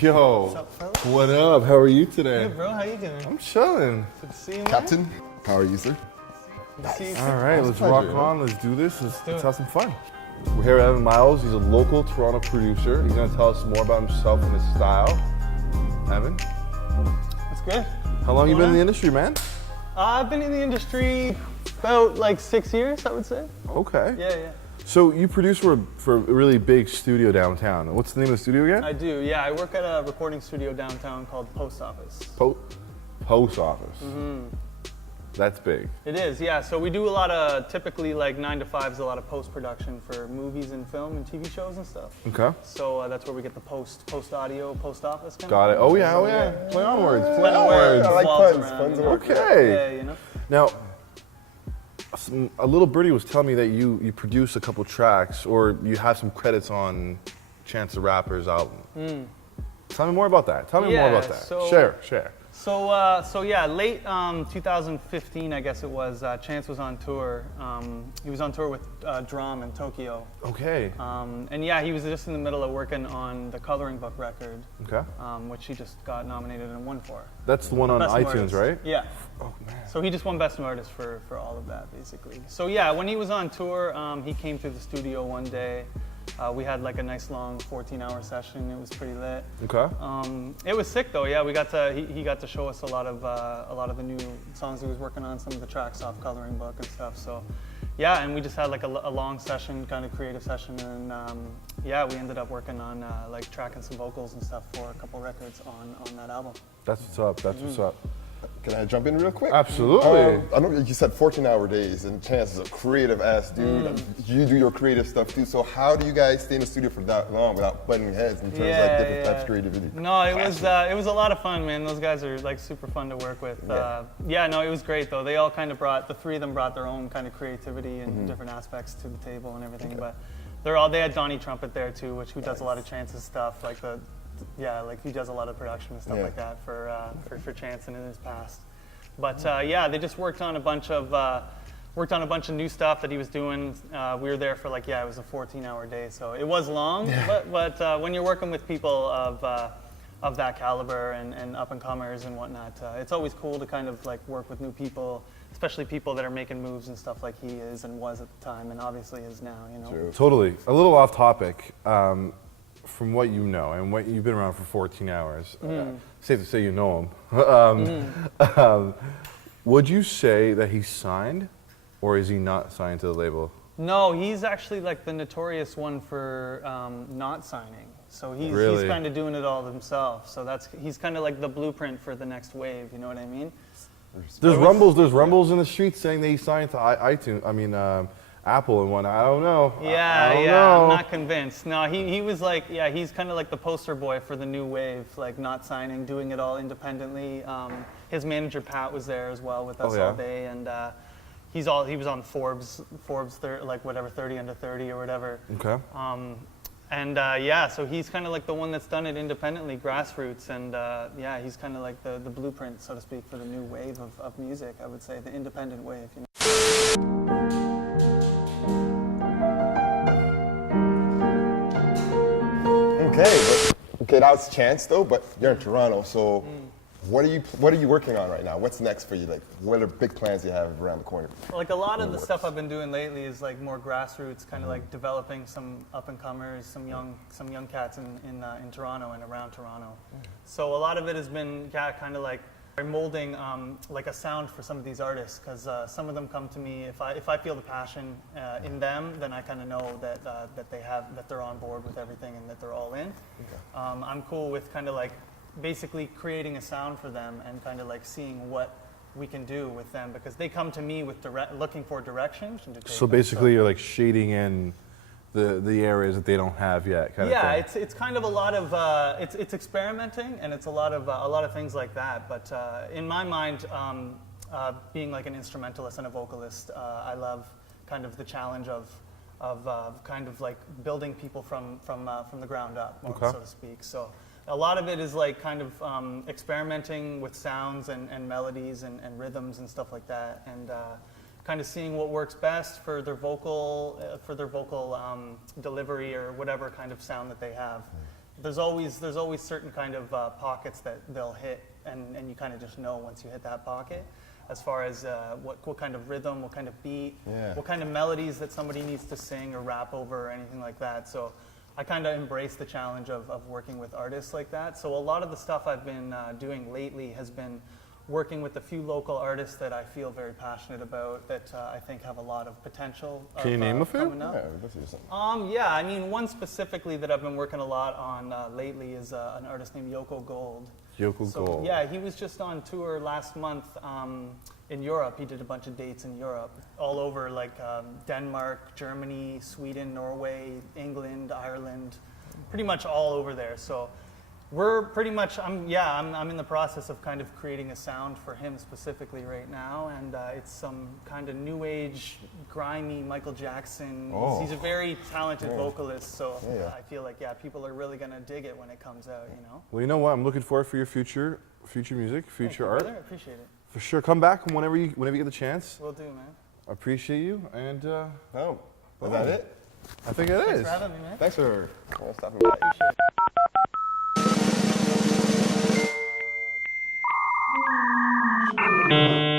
Yo, What's up, fellas? what up? How are you today? Hey, bro, how you doing? I'm chilling. Good to see you, man. Captain, how are you, sir? Good to see you, All too. right, let's pleasure, rock man. on. Let's do this. do Let's it. have some fun. We're here with Evan Miles. He's a local Toronto producer. He's gonna tell us more about himself and his style. Evan, That's good. how long you been in the on? industry, man? I've been in the industry about like 6 years, I would say. Okay. Yeah. So you produce for a really big studio downtown. What's the name of the studio again? I do, yeah. I work at a recording studio downtown called Post Office. Post office. That's big. It is, yeah. So we do a lot of, typically like 9 to 5s, a lot of post-production for movies and film and TV shows and stuff. Okay. So that's where we get the post audio, post office kind Got of it. Oh yeah. Play on words. Play on Where words. it I like revolves puns. around, Puns you are know? Okay. Yeah, you know. Now, a little birdie was telling me that you produce a couple tracks, or you have some credits on Chance the Rapper's album. Tell me more about that. Tell me more Yeah, about that. so- Share. So yeah, late 2015, I guess it was. Chance was on tour. He was on tour with Drum in Tokyo, Okay. and yeah, he was just in the middle of working on the Coloring Book record, Okay. which he just got nominated and won for. That's the one on Best New iTunes, Artist. right? Yeah. Oh man. So he just won Best New Artist for all of that, basically. So yeah, when he was on tour, he came through the studio one day. We had like a nice long 14-hour session. It was pretty lit. Okay. It was sick though. Yeah, he got to show us a lot of the new songs he was working on, some of the tracks off Coloring Book and stuff. So yeah, and we just had like a long session, kind of creative session, and yeah, we ended up working on like tracking some vocals and stuff for a couple records on that album. That's what's up. That's what's up. Can I jump in real quick? Absolutely. I know you said 14-hour days, and Chance is a creative ass dude. You do your creative stuff too. So how do you guys stay in the studio for that long without butting heads in terms of like different types of creativity? No, it was a lot of fun, man. Those guys are like super fun to work with. Yeah. No, it was great though. They all kind of the three of them brought their own kind of creativity and different aspects to the table and everything. But they had Donnie Trumpet there too, who does a lot of Chance's stuff, like he does a lot of production and stuff like that for Chance and in his past. But they just worked on a bunch of new stuff that he was doing. We were there for it was a 14-hour day, so it was long. But when you're working with people of that caliber and up and comers and whatnot, it's always cool to kind of like work with new people, especially people that are making moves and stuff like he is and was at the time, and obviously is now. You know. True. Totally. A little off topic. From what you know and what you've been around for 14 hours, safe to say you know him. Would you say that he's signed, or is he not signed to the label? No, he's actually like the notorious one for not signing. So he's Really? kind of doing it all himself. So he's kind of like the blueprint for the next wave. You know what I mean? There's rumbles in the streets saying that he signed to iTunes. Apple and whatnot. I don't know. I don't know. I'm not convinced. No, he was like, he's kind of like the poster boy for the new wave, like not signing, doing it all independently. His manager Pat was there as well with us all day, and he was on Forbes 30 under 30 or whatever. Okay. So he's kind of like the one that's done it independently, grassroots, and he's kind of like the blueprint, so to speak, for the new wave of music. I would say the independent wave. You know? Okay, that was Chance though, but you're in Toronto, so what are you working on right now? What's next for you? Like, what are big plans you have around the corner? Like a lot of the stuff I've been doing lately is like more grassroots, kind of like developing some up and comers, some young cats in Toronto and around Toronto. So a lot of it has been kind of like molding like a sound for some of these artists, because some of them come to me if I feel the passion in them, then I kind of know that they're on board with everything and that they're all in. I'm cool with kind of like basically creating a sound for them and kind of like seeing what we can do with them, because they come to me with looking for direction. So basically, you're like shading in the areas that they don't have yet, kind of thing. It's kind of a lot of it's experimenting, and it's a lot of things like that. But in my mind, being like an instrumentalist and a vocalist, I love kind of the challenge of kind of like building people from the ground up, so to speak. So a lot of it is like kind of experimenting with sounds and melodies and rhythms and stuff like that, and kind of seeing what works best for their vocal delivery or whatever kind of sound that they have. there's always certain kind of pockets that they'll hit, and you kind of just know once you hit that pocket, as far as what kind of rhythm, what kind of beat, what kind of melodies that somebody needs to sing or rap over or anything like that. So I kind of embrace the challenge of working with artists like that. So a lot of the stuff I've been doing lately has been working with a few local artists that I feel very passionate about, that I think have a lot of potential. Can you name a few? Yeah, let's do something. Yeah, I mean, one specifically that I've been working a lot on lately is an artist named Yoko Gold. Yoko Gold. Yeah, he was just on tour last month in Europe. He did a bunch of dates in Europe, all over like Denmark, Germany, Sweden, Norway, England, Ireland, pretty much all over there. So we're pretty much, I'm in the process of kind of creating a sound for him specifically right now, and it's some kind of new age, grimy Michael Jackson. He's a very talented vocalist, so I feel like people are really gonna dig it when it comes out, you know. Well, you know what? I'm looking forward for your future music, future art. Brother, I appreciate it. For sure, come back whenever you get the chance. Will do, man. I appreciate you, and Oh, is that it? I think it is. Thanks for having me, man. Thanks for stopping by. Appreciate it.